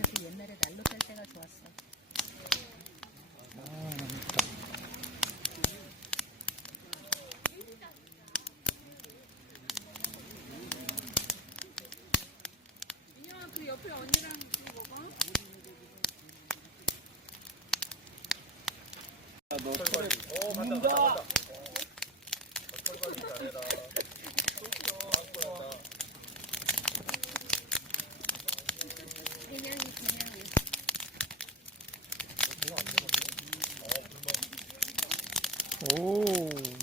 그래서 옛날에 날로 딸 때가 좋았어. 아, 맛있다. 민영아, 그 옆에 언니랑 그거 먹어? 너 털이 간다. 오.